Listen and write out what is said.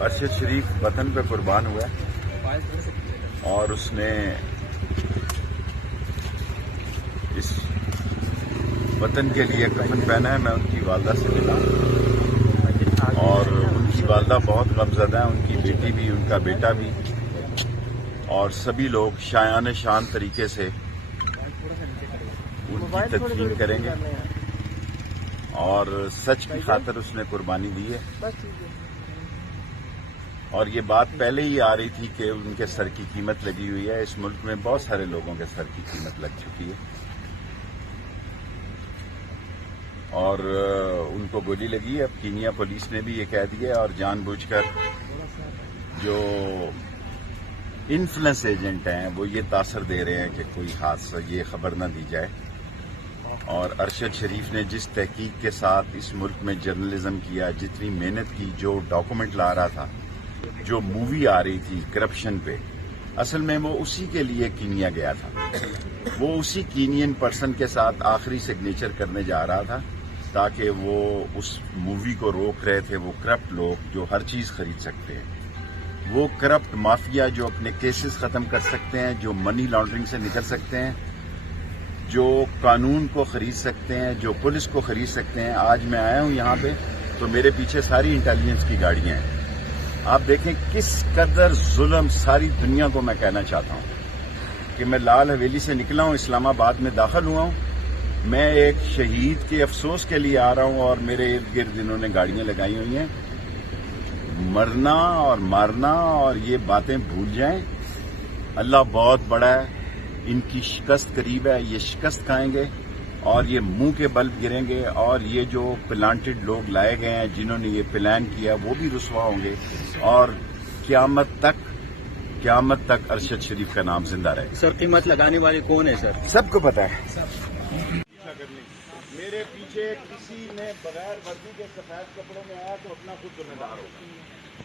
ارشد شریف وطن پہ قربان ہوا ہے اور اس نے اس وطن کے لیے کفن پہنا ہے. میں ان کی والدہ سے ملا اور ان کی والدہ بہت غمزدہ ہیں, ان کی بیٹی بھی, ان کا بیٹا بھی, اور سبھی لوگ شایان شان طریقے سے ان کی تدفین کریں گے. اور سچ کی خاطر اس نے قربانی دی ہے, اور یہ بات پہلے ہی آ رہی تھی کہ ان کے سر کی قیمت لگی ہوئی ہے. اس ملک میں بہت سارے لوگوں کے سر کی قیمت لگ چکی ہے, اور ان کو گولی لگی ہے. اب کینیا پولیس نے بھی یہ کہہ دیا ہے, اور جان بوجھ کر جو انفلوئنس ایجنٹ ہیں وہ یہ تاثر دے رہے ہیں کہ کوئی حادثہ یہ خبر نہ دی جائے. اور ارشد شریف نے جس تحقیق کے ساتھ اس ملک میں جرنلزم کیا, جتنی محنت کی, جو ڈاکومنٹ لا رہا تھا, جو مووی آ رہی تھی کرپشن پہ, اصل میں وہ اسی کے لیے کینیا گیا تھا. وہ اسی کینین پرسن کے ساتھ آخری سگنیچر کرنے جا رہا تھا تاکہ وہ اس مووی کو روک رہے تھے. وہ کرپٹ لوگ جو ہر چیز خرید سکتے ہیں, وہ کرپٹ مافیا جو اپنے کیسز ختم کر سکتے ہیں, جو منی لانڈرنگ سے نکل سکتے ہیں, جو قانون کو خرید سکتے ہیں, جو پولیس کو خرید سکتے ہیں. آج میں آیا ہوں یہاں پہ تو میرے پیچھے ساری انٹیلیجنس کی گاڑیاں ہیں. آپ دیکھیں کس قدر ظلم. ساری دنیا کو میں کہنا چاہتا ہوں کہ میں لال حویلی سے نکلا ہوں, اسلام آباد میں داخل ہوا ہوں. میں ایک شہید کے افسوس کے لیے آ رہا ہوں اور میرے ارد گرد انہوں نے گاڑیاں لگائی ہوئی ہیں. مرنا اور مارنا اور یہ باتیں بھول جائیں. اللہ بہت بڑا ہے, ان کی شکست قریب ہے. یہ شکست کھائیں گے اور یہ منہ کے بل گریں گے, اور یہ جو پلانٹڈ لوگ لائے گئے ہیں جنہوں نے یہ پلان کیا وہ بھی رسوا ہوں گے, اور قیامت تک ارشد شریف کا نام زندہ رہے. سر قیمت لگانے والے کون ہیں سر؟ سب کو پتا ہے. میرے پیچھے کسی نے بغیر وردی کے سفید کپڑوں میں آیا تو اپنا خود ذمہ دار ہوگا.